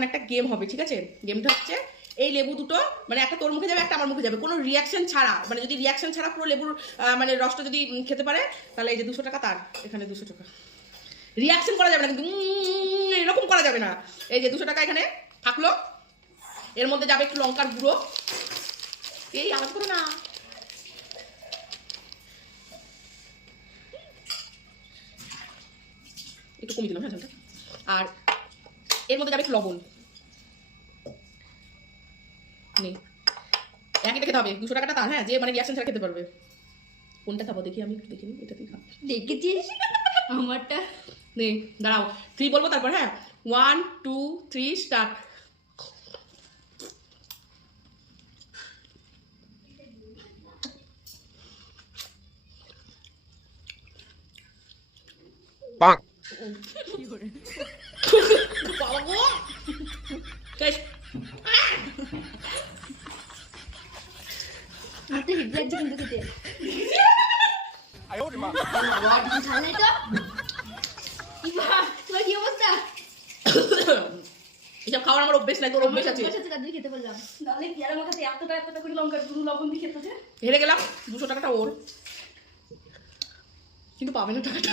এখন একটা গেম হবে, ঠিক আছে? গেমটা হচ্ছে এই লেবু দুটো মানে একটা তোর মুখে যাবে, একটা আমার মুখে যাবে, কোনো রিয়াকশন ছাড়া, মানে যদি রিয়াকশন ছাড়া পুরো লেবুর মানে রসটা যদি খেতে পারে, তাহলে এই যে 200 টাকা তার, এখানে 200 টাকা। রিয়াকশন করা যাবে না কিন্তু, এরকম করা যাবে না। এই যে 200 টাকা এখানে থাকলো, এর মধ্যে যাবে একটু লঙ্কার গুঁড়ো, এই আওয়াজ করো না, একটু কমিয়ে দিলাম, হ্যাঁ ঝালটা। আর এর মধ্যে যাবে একটু লবণ, নেই একইটা খেতে হবে, 200 টাকাটা তার, হ্যাঁ, যে মানে রিয়াকশন ছাড়া খেতে পারবে। কোনটা খাবো দেখি, আমি একটু দেখিনি, এটাতেই খাবো। দেখেছিস আমারটা? নেই, দাঁড়াও, 3 বলবো তারপর, হ্যাঁ, 1 2 3 স্টার্ট। বাবা গো, শেষ। হাতে হিট লাগছে কিন্তু খেতে। ঝাল নাই তো? তোমার কি অবস্থা? এসব খাওয়ার আমার অভ্যেস নাই, তোর অভ্যেস আছে। তাদের খেতে পারলাম। নাহলে পেয়ারা মাখাতে এতটা করে লঙ্কার গুঁড়ো লবণ দিয়ে খেতে আছে। হেরে গেলাম, 200 টাকাটা ওর, কিন্তু পাবে না টাকাটা।